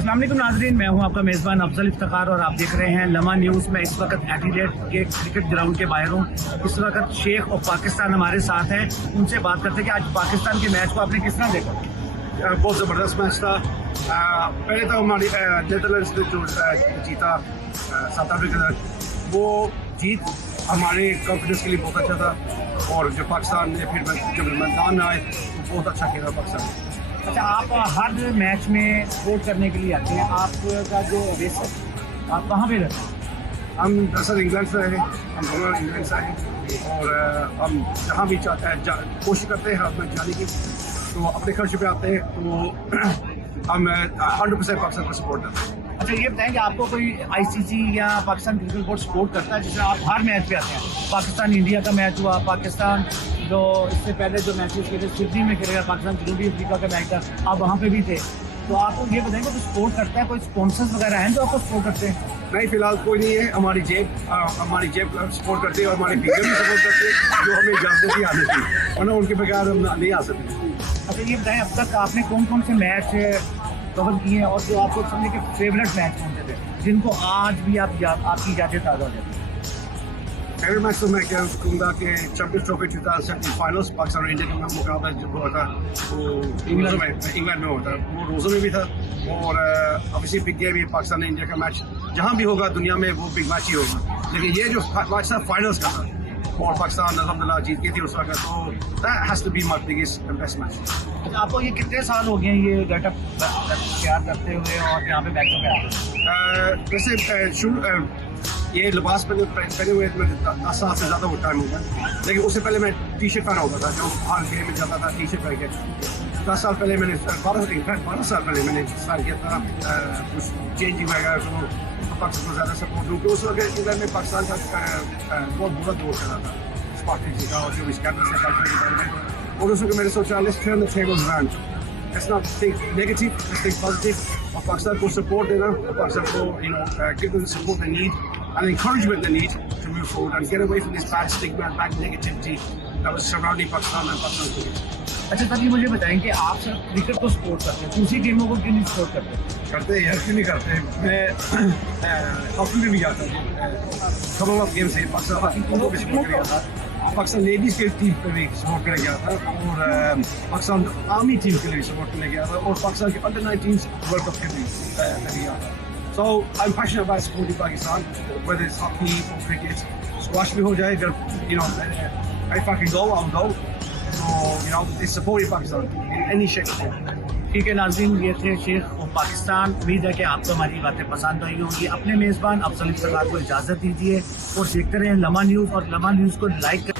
अस्सलाम वालेकुम नाज़रीन, मैं हूं आपका मेज़बान अफजल इफ्तिखार और आप देख रहे हैं लम्हा न्यूज़। में इस वक्त एडिलेड के क्रिकेट ग्राउंड के बाहर हूं। इस वक्त शेख और पाकिस्तान हमारे साथ हैं, उनसे बात करते हैं कि आज पाकिस्तान के मैच को आपने किस तरह देखा। बहुत ज़बरदस्त मैच था। पहले तो हमारी नीदरलैंड्स ने जो जीता साउथ अफ्रीका, वो जीत हमारे कॉन्फिडेंस के लिए बहुत अच्छा था। और जो पाकिस्तान ने फिर जब मैदान में आए तो बहुत अच्छा खेला पाकिस्तान। अच्छा, आप हर मैच में सपोर्ट करने के लिए आते हैं, आपका जो रेस है आप कहाँ पे रहते हैं? हम दरअसल इंग्लैंड से आए, हम दोनों इंग्लैंड से आए और हम जहाँ भी चाहते हैं कोशिश करते हैं हर मैच जाने की। तो अपने खर्च पे आते हैं तो हम 100% पाकिस्तान को सपोर्ट करते हैं। अच्छा, ये बताएं कि आपको कोई आईसीसी या पाकिस्तान क्रिकेट बोर्ड सपोर्ट करता है, जिससे आप हर मैच पे आते हैं? पाकिस्तान इंडिया का मैच हुआ, पाकिस्तान जो इससे पहले जो मैचेस खेले सिडनी में खेलेगा, पाकिस्तान जनूबी अफ्रीका का मैच था, आप वहाँ पे भी थे। तो आपको ये बताएंगे कोई सपोर्ट करता है, कोई स्पॉन्सर्स वगैरह हैं जो आपको सपोर्ट करते हैं? नहीं, फिलहाल कोई नहीं है। हमारी जेब सपोर्ट करते हैं और हमारे टीचर भी सपोर्ट करते हैं, जो हमें जानते भी आने चाहिए, वरना उनके बगैर हम नहीं आ सकते। अच्छा, ये बताएं अब तक आपने कौन कौन से मैच कवर किए हैं और जो आपको समझे कि फेवरेट मैच कौन से थे, जिनको आज भी आपकी यादें ताज़ा हो जाती हैं? फेवरेट मैच तो मैं क्या कहूँगा कि चैंपियंस ट्रॉफी 2017 फाइनल्स पाकिस्तान और इंडिया का मुकाबला जो हुआ था वो इंग्लैंड में हुआ था, वो रोज़ों में भी था। और obviously big game, Pakistan India का मैच जहाँ भी होगा दुनिया में वो बिग मैच ही होगा। लेकिन ये जो मैच था फाइनल्स का था और पाकिस्तान अल्हम्दुलिल्लाह जीत गई थी उस वक्त, तो that has to be my biggest and best match. आपको ये कितने साल हो गए ये गेटअप तैयार करते हुए और यहाँ पे मैचों में आते? वैसे ये लिबास पहने हुए 10 साल से ज़्यादा वो टाइम हो गया, लेकिन उससे पहले मैं टी शर्ट पहना होता था, जो हाल गेम में जाता था टी शर्ट पहन के। 10 साल पहले मैंने 12 साल पहले मैंने स्टार्ट किया था कुछ चेंजिंग वगैरह को पाकिस्तान को ज़्यादा सपोर्ट दूँ। उस वक्त इंग्लैंड में पाकिस्तान का बहुत बुरा दौर चला था स्पॉटिंग का और जो भी स्कैंडल से, और उस वक्त मैंने सोचा let's turn the tables around, let's not think negative, let's think positive. और पाकिस्तान को सपोर्ट देना, पाकिस्तान को give them the support they need and encouragement they need to move forward and get away from this bad stigma and bad negativity that was surrounding Pakistan and Pakistan cricket. अच्छा sir, ये मुझे बताएं कि आप सिर्फ cricket को support करते हैं, दूसरी टीमों को क्यों नहीं सपोर्ट करते? करते हैं यार, क्यों नहीं करते। मैं हॉकी में भी जाता हूँ, कॉमनवेल्थ गेम से पाकिस्तान हॉकी टीम को भी सपोर्ट किया था, पाकिस्तान लेडीज़ के टीम पे भी सपोर्ट करने गया था और पाकिस्तान आर्मी टीम के लिए भी सपोर्ट करने गया था और पाकिस्तान के अंडर 19 वर्ल्ड कप के लिए गया था। So I'm passionate about supporting Pakistan, whether it's hockey or cricket, squash भी हो जाए, if I can go, I'll go. So it's supporting Pakistan in any shape or form. ठीक है नाज़रीन, ये थे शेख और पाकिस्तान। उम्मीद है कि आपको हमारी बातें पसंद आई होंगी। अपने मेज़बान अफजल इफ्तिखार को इजाज़त दीजिए और देखते रहें लम्हा न्यूज़ और लम्हा न्यूज़ को लाइक